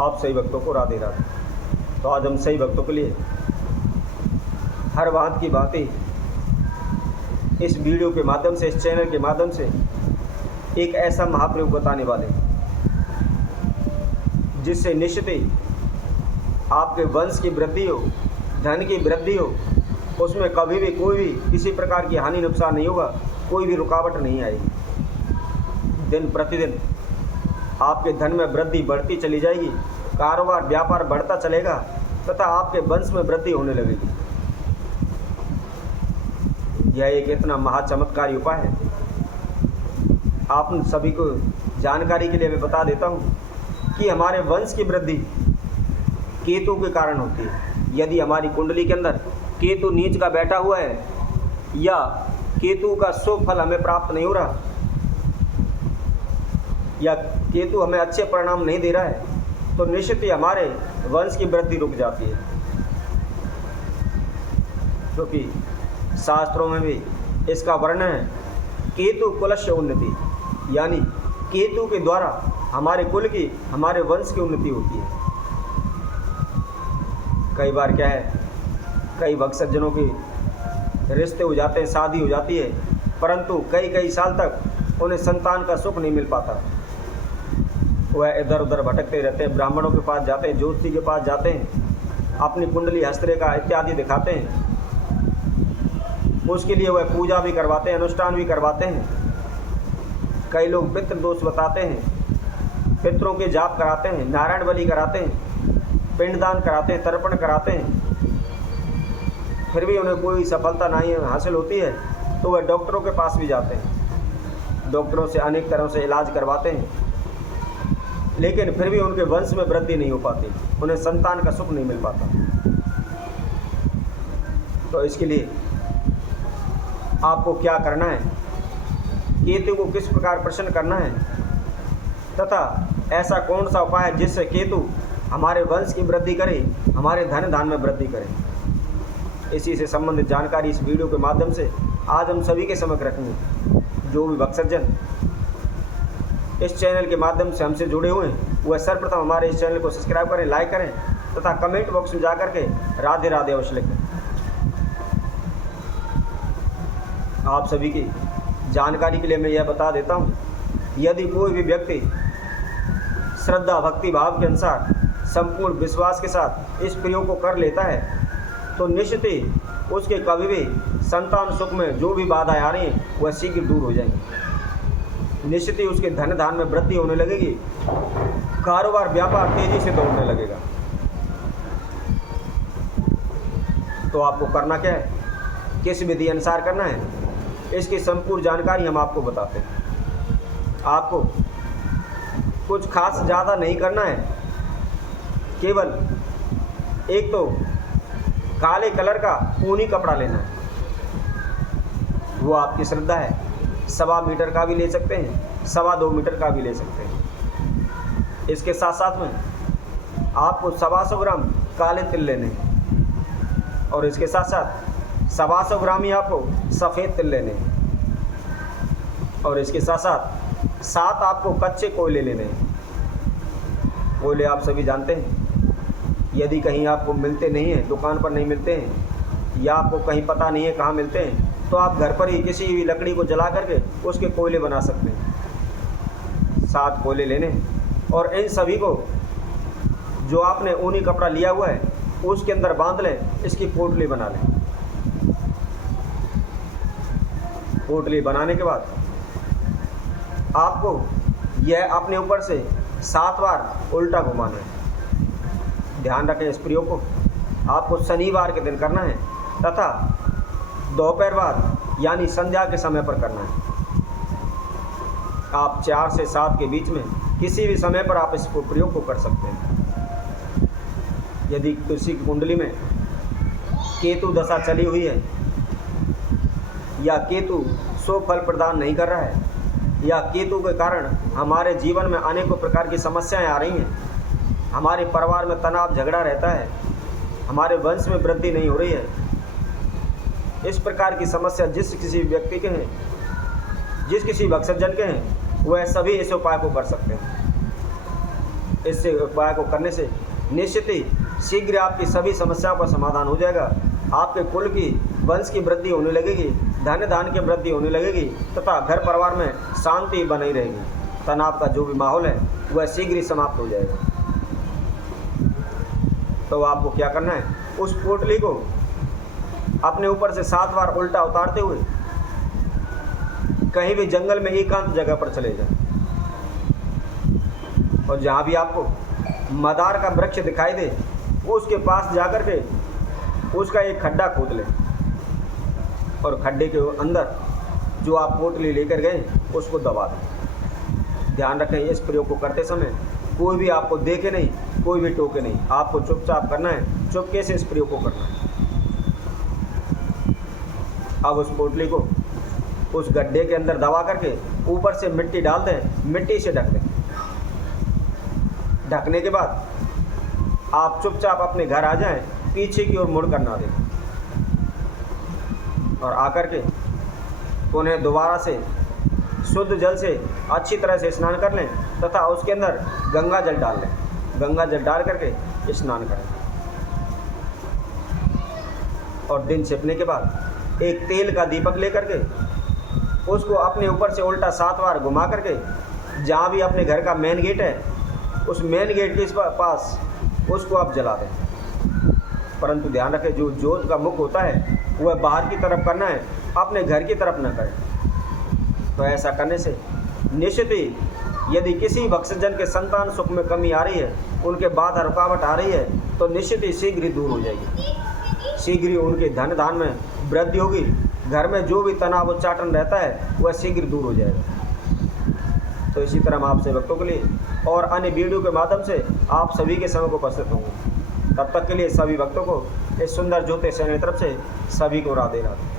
आप सही भक्तों को राधे राधे। तो आज हम सही भक्तों के लिए हर बात की बातें इस वीडियो के माध्यम से, इस चैनल के माध्यम से एक ऐसा महाप्रयोग बताने वाले जिससे निश्चित ही आपके वंश की वृद्धि हो, धन की वृद्धि हो, उसमें कभी भी कोई भी किसी प्रकार की हानि नुकसान नहीं होगा, कोई भी रुकावट नहीं आएगी। दिन प्रतिदिन आपके धन में वृद्धि बढ़ती चली जाएगी, कारोबार व्यापार बढ़ता चलेगा तथा आपके वंश में वृद्धि होने लगेगी। यह एक इतना महाचमत्कारी उपाय है। आप सभी को जानकारी के लिए मैं बता देता हूँ कि हमारे वंश की वृद्धि केतु के कारण होती है। यदि हमारी कुंडली के अंदर केतु नीच का बैठा हुआ है या केतु का शुभ फल हमें प्राप्त नहीं हो रहा या केतु हमें अच्छे परिणाम नहीं दे रहा है, तो निश्चित ही हमारे वंश की वृद्धि रुक जाती है। क्योंकि शास्त्रों में भी इसका वर्णन है, केतु कुलस्य उन्नति, यानी केतु के द्वारा हमारे कुल की, हमारे वंश की उन्नति होती है। कई बार क्या है, कई भक्त सज्जनों के रिश्ते हो जाते हैं, शादी हो जाती है, परंतु कई कई साल तक उन्हें संतान का सुख नहीं मिल पाता। वह इधर उधर भटकते रहते हैं, ब्राह्मणों के पास जाते हैं, ज्योतिषी के पास जाते हैं, अपनी कुंडली हस्तरेखा इत्यादि दिखाते हैं, उसके लिए वह पूजा भी करवाते हैं, अनुष्ठान भी करवाते हैं। कई लोग पितृ दोष बताते हैं, पितरों के जाप कराते हैं, नारायण बलि कराते हैं, पिंडदान कराते हैं, तर्पण कराते हैं, फिर भी उन्हें कोई सफलता नहीं हासिल होती है तो वह डॉक्टरों के पास भी जाते हैं, डॉक्टरों से अनेक तरह से इलाज करवाते हैं, लेकिन फिर भी उनके वंश में वृद्धि नहीं हो पाती, उन्हें संतान का सुख नहीं मिल पाता। तो इसके लिए आपको क्या करना है, केतु को किस प्रकार प्रसन्न करना है तथा ऐसा कौन सा उपाय है जिससे केतु हमारे वंश की वृद्धि करे, हमारे धन धान में वृद्धि करे, इसी से संबंधित जानकारी इस वीडियो के माध्यम से आज हम सभी के समक्ष रखेंगे। जो भी भक्त सज्जन इस चैनल के माध्यम से हमसे जुड़े हुए हैं वह सर्वप्रथम हमारे इस चैनल को सब्सक्राइब करें, लाइक करें तथा कमेंट बॉक्स में जाकर के राधे राधे अवश्य लिखें। आप सभी की जानकारी के लिए मैं यह बता देता हूँ, यदि कोई भी व्यक्ति श्रद्धा भक्ति भाव के अनुसार संपूर्ण विश्वास के साथ इस प्रयोग को कर लेता है तो निश्चित ही उसके कभी भी संतान सुख में जो भी बाधाएं आ रही हैं वह शीघ्र दूर हो जाएंगी। निश्चित ही उसके धन धान में वृद्धि होने लगेगी, कारोबार व्यापार तेजी से दौड़ने लगेगा। तो आपको करना क्या है, किस विधि अनुसार करना है, इसकी संपूर्ण जानकारी हम आपको बताते हैं। आपको कुछ खास ज़्यादा नहीं करना है, केवल एक तो काले कलर का ऊनी कपड़ा लेना है, वो आपकी श्रद्धा है, 1.25 मीटर का भी ले सकते हैं, 2.25 मीटर का भी ले सकते हैं। इसके साथ साथ में आपको 125 ग्राम काले तिल लेने हैं और इसके साथ साथ 125 ग्राम ही आपको सफ़ेद तिल लेने हैं और इसके साथ साथ 7 आपको कच्चे कोयले लेने हैं। कोयले आप सभी जानते हैं, यदि कहीं आपको मिलते नहीं हैं, दुकान पर नहीं मिलते हैं या आपको कहीं पता नहीं है कहाँ मिलते हैं, तो आप घर पर ही किसी भी लकड़ी को जला करके उसके कोयले बना सकते हैं। 7 कोयले लेने और इन सभी को जो आपने ऊनी कपड़ा लिया हुआ है उसके अंदर बांध लें, इसकी पोटली बना लें। पोटली बनाने के बाद आपको यह अपने ऊपर से 7 बार उल्टा घुमाना है। ध्यान रखें, इस प्रयोग को आपको शनिवार के दिन करना है तथा दोपहर बाद यानी संध्या के समय पर करना है। आप 4 से 7 के बीच में किसी भी समय पर आप इसको प्रयोग को कर सकते हैं। यदि किसी की कुंडली में केतु दशा चली हुई है या केतु शुभ फल प्रदान नहीं कर रहा है या केतु के कारण हमारे जीवन में अनेकों प्रकार की समस्याएं आ रही हैं, हमारे परिवार में तनाव झगड़ा रहता है, हमारे वंश में वृद्धि नहीं हो रही है, इस प्रकार की समस्या जिस किसी व्यक्ति के हैं, जिस किसी भक्त सज्जन के हैं, वह सभी इस उपाय को कर सकते हैं। इससे उपाय को करने से निश्चित ही शीघ्र आपकी सभी समस्याओं का समाधान हो जाएगा। आपके कुल की वंश की वृद्धि होने लगेगी, धन धान की वृद्धि होने लगेगी तथा घर परिवार में शांति बनी रहेगी। तनाव का जो भी माहौल है वह शीघ्र ही समाप्त हो जाएगा। तो आपको क्या करना है, उस पोटली को अपने ऊपर से 7 बार उल्टा उतारते हुए कहीं भी जंगल में एकांत जगह पर चले जाएं और जहाँ भी आपको मदार का वृक्ष दिखाई दे उसके पास जाकर के उसका एक खड्डा खोद लें और खड्डे के अंदर जो आप पोटली लेकर गए उसको दबा दें। ध्यान रखें, इस प्रयोग को करते समय कोई भी आपको देखे नहीं, कोई भी टोके नहीं, आपको चुपचाप करना है, चुपके से इस प्रयोग को करना है। अब उस पोटली को उस गड्ढे के अंदर दबा करके ऊपर से मिट्टी डाल दें, मिट्टी से ढक दें। ढकने के बाद आप चुपचाप अपने घर आ जाएं, पीछे की ओर मुड़ कर ना दें और आकर के उन्हें दोबारा से शुद्ध जल से अच्छी तरह से स्नान कर लें तथा उसके अंदर गंगा जल डाल लें। गंगा जल डाल करके स्नान करें और दिन छिपने के बाद एक तेल का दीपक लेकर के उसको अपने ऊपर से उल्टा 7 बार घुमा करके जहाँ भी अपने घर का मेन गेट है उस मेन गेट के पास उसको आप जला दें। परंतु ध्यान रखें, जो जोत का मुख होता है वह बाहर की तरफ करना है, अपने घर की तरफ न करें। तो ऐसा करने से निश्चित ही यदि किसी भक्तजन के संतान सुख में कमी आ रही है, उनके बाधा रुकावट आ रही है, तो निश्चित ही शीघ्र ही दूर हो जाएगी। शीघ्र ही उनके धन धान में वृद्धि होगी। घर में जो भी तनाव उच्चाटन रहता है वह शीघ्र दूर हो जाएगा। तो इसी तरह हम आपसे भक्तों के लिए और अन्य वीडियो के माध्यम से आप सभी के समय को उपस्थित होंगे। तब तक के लिए सभी भक्तों को इस सुंदर ज्योतिष चैनल की तरफ से सभी को राधे राधे।